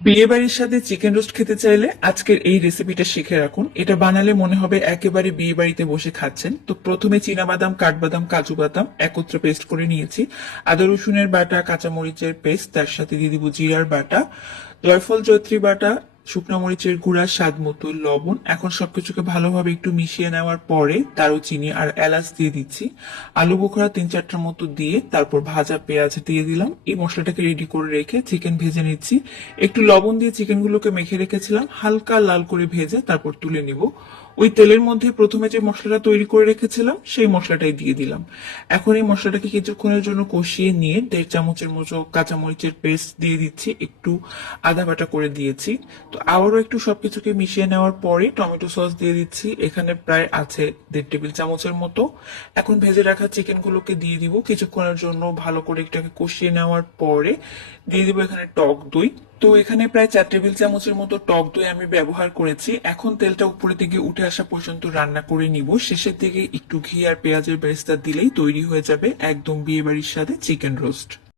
বিয়ে বাড়ির সাথে চিকেন রোস্ট খেতে চাইলে আজকের এই রেসিপিটা শিখে রাখুন। এটা বানালে মনে হবে একেবারে বিয়ে বাড়িতে বসে খাচ্ছেন। তো প্রথমে চীনাবাদাম, কাঠবাদাম, কাজু বাদাম একত্রে পেস্ট করে নিয়েছি। আদা রসুনের বাটা, কাঁচামরিচের পেস্ট, তার সাথে দিয়ে দিব জিরার বাটা, জয়ফল জয়ত্রী বাটা, শুকনো মরিচের গুঁড়া, স্বাদ মতো লবণ। এখন সবকিছুকে ভালোভাবে একটু মিশিয়ে নেওয়ার পরে দারুচিনি আর এলাচ দিয়ে দিচ্ছি। আলু বোখরা 3-4টার মতো দিয়ে তারপর ভাজা পেঁয়াজ দিয়ে দিলাম। এই মশলাটাকে রেডি করে রেখে চিকেন ভেজে নিচ্ছি। একটু লবণ দিয়ে চিকেনগুলোকে মেখে রেখেছিলাম, হালকা লাল করে ভেজে তারপর তুলে নিব। ওই তেলের মধ্যে প্রথমে যে মশলাটা তৈরি করে রেখেছিলাম সেই মশলাটাই দিয়ে দিলাম। এখন এই মশলাটাকে কিছুক্ষণের জন্য কষিয়ে নিয়ে 1.5 চামচের মতো কাঁচামরিচের পেস্ট দিয়ে দিচ্ছি, একটু আদা বাটা করে দিয়েছি। তো আবারও একটু সবকিছুকে মিশিয়ে নেওয়ার পরে টমেটো সস দিয়ে দিচ্ছি, এখানে প্রায় আছে 1.5 টেবিল চামচের মতো। এখন ভেজে রাখা চিকেনগুলোকে দিয়ে দিব, কিছুক্ষণের জন্য ভালো করে এটাকে কষিয়ে নেওয়ার পরে দিয়ে দিব এখানে টক দই। তো এখানে প্রায় 4 টেবিল চামচের মতো টক দই আমি ব্যবহার করেছি। এখন তেলটা উপরে থেকে উঠে আসা পর্যন্ত রান্না করে নিব। শেষের দিকে একটু ঘি আর পেঁয়াজের বেরেস্তা দিলেই তৈরি হয়ে যাবে একদম বিয়ে বাড়ির সাথে চিকেন রোস্ট।